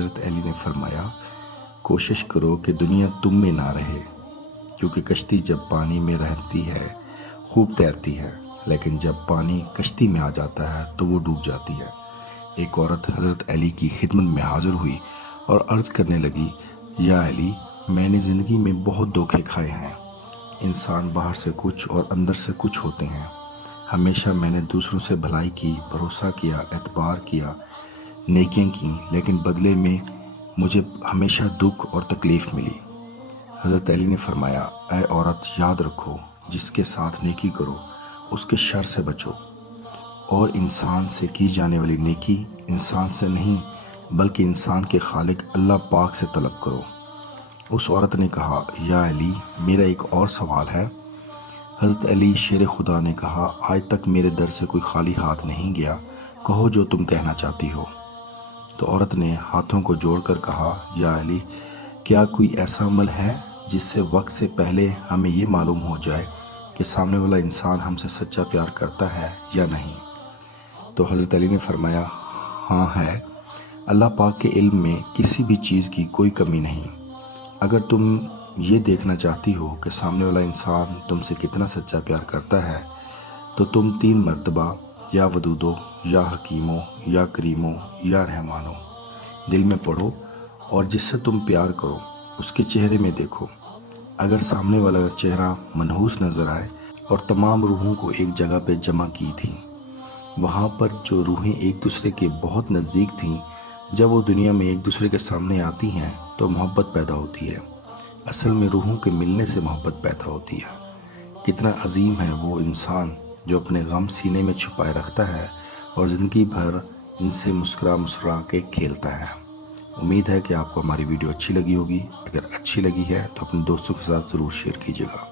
حضرت علی نے فرمایا، کوشش کرو کہ دنیا تم میں نہ رہے، کیونکہ کشتی جب پانی میں رہتی ہے خوب تیرتی ہے، لیکن جب پانی کشتی میں آ جاتا ہے تو وہ ڈوب جاتی ہے۔ ایک عورت حضرت علی کی خدمت میں حاضر ہوئی اور عرض کرنے لگی، یا علی، میں نے زندگی میں بہت دھوکے کھائے ہیں۔ انسان باہر سے کچھ اور اندر سے کچھ ہوتے ہیں۔ ہمیشہ میں نے دوسروں سے بھلائی کی، بھروسہ کیا، اعتبار کیا، نیکیاں کی، لیکن بدلے میں مجھے ہمیشہ دکھ اور تکلیف ملی۔ حضرت علی نے فرمایا، اے عورت، یاد رکھو، جس کے ساتھ نیکی کرو اس کے شر سے بچو، اور انسان سے کی جانے والی نیکی انسان سے نہیں بلکہ انسان کے خالق اللہ پاک سے طلب کرو۔ اس عورت نے کہا، یا علی، میرا ایک اور سوال ہے۔ حضرت علی شیر خدا نے کہا، آج تک میرے در سے کوئی خالی ہاتھ نہیں گیا، کہو جو تم کہنا چاہتی ہو۔ تو عورت نے ہاتھوں کو جوڑ کر کہا، یا علی، کیا کوئی ایسا عمل ہے جس سے وقت سے پہلے ہمیں یہ معلوم ہو جائے کہ سامنے والا انسان ہم سے سچا پیار کرتا ہے یا نہیں؟ تو حضرت علی نے فرمایا، ہاں ہے، اللہ پاک کے علم میں کسی بھی چیز کی کوئی کمی نہیں۔ اگر تم یہ دیکھنا چاہتی ہو کہ سامنے والا انسان تم سے کتنا سچا پیار کرتا ہے تو تم 3 مرتبہ یا ودودو، یا حکیمو، یا کریمو، یا رحمانو دل میں پڑھو، اور جس سے تم پیار کرو اس کے چہرے میں دیکھو۔ اگر سامنے والا چہرہ منحوس نظر آئے اور تمام روحوں کو ایک جگہ پہ جمع کی تھی، وہاں پر جو روحیں ایک دوسرے کے بہت نزدیک تھیں، جب وہ دنیا میں ایک دوسرے کے سامنے آتی ہیں تو محبت پیدا ہوتی ہے۔ اصل میں روحوں کے ملنے سے محبت پیدا ہوتی ہے۔ کتنا عظیم ہے وہ انسان جو اپنے غم سینے میں چھپائے رکھتا ہے اور زندگی بھر ان سے مسکرا کے کھیلتا ہے۔ امید ہے کہ آپ کو ہماری ویڈیو اچھی لگی ہوگی۔ اگر اچھی لگی ہے تو اپنے دوستوں کے ساتھ ضرور شیئر کیجیے گا۔